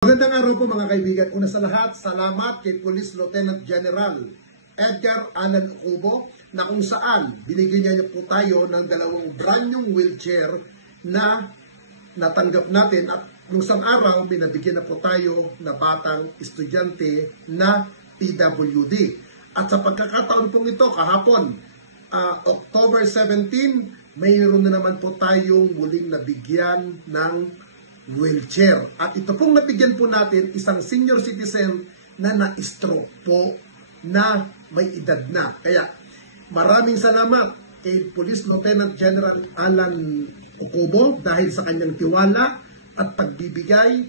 Magandang araw po mga kaibigan. Una sa lahat, salamat kay Police Lieutenant General Edgar Alan Ocobo na kung saan binigyan niya po tayo ng dalawang brand new wheelchair na natanggap natin at nung isang araw binabigyan na po tayo na batang estudyante na PWD. At sa pagkakataon pong ito kahapon, October 17, mayroon na naman po tayong muling nabigyan ng wheelchair. At ito pong nabigyan po natin isang senior citizen na na-stroke po na may edad na. Kaya maraming salamat kay Police Lieutenant General Alan Ocobo dahil sa kanyang tiwala at pagbibigay.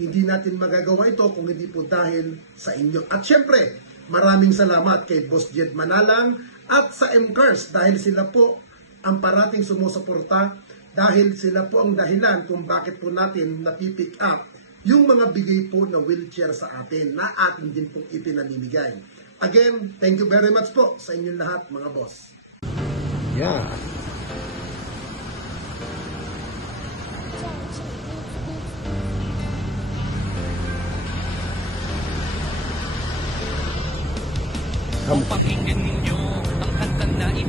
Hindi natin magagawa ito kung hindi po dahil sa inyo. At syempre, maraming salamat kay Boss Jed Manalang at sa MCARS dahil sila po ang parating sumusuporta. Dahil sila po ang dahilan kung bakit po natin napipick up yung mga bigay po na wheelchair sa atin na atin din pong ipinamimigay. Again, thank you very much po sa inyong lahat mga boss. Yeah.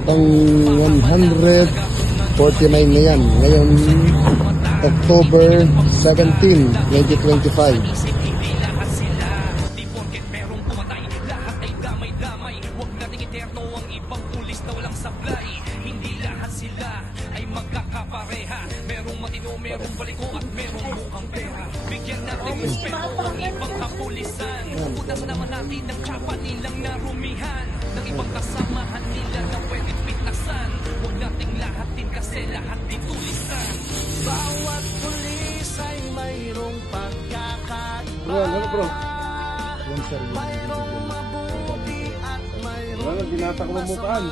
Ang 149 na yan. Ngayon, October 17, 2025. Putas naman natin ng tsapa nilang narumihan ng ibang kasamahan nila na pwede pitasan. Huwag nating lahatin kasi lahat din tulisan. Bawat pulis ay mayroong pagkakaiba. Bro. Mayroong mabuti at mayroong Binatak mo mukhaan.